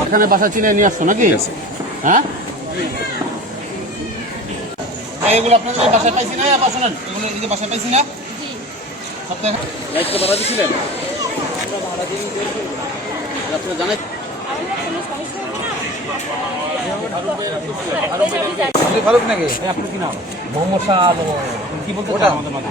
এখানে বাসা চিনে নিয়ে আসছো নাকি? হ্যাঁ? এগুলো আপনাদের বাসায় পাইছি না বা শোনেন এগুলো এই যে বাসায় পাইছি না। সপ্তাহে লাইটটা ভাড়া দিছিলেন? আপনারা জানাই ফারুক নাকি? আপনি কি নাম? মোহাম্মদ শাহ আলম। কি বলতে চান আমাদের মাঝে?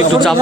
একটু চাপ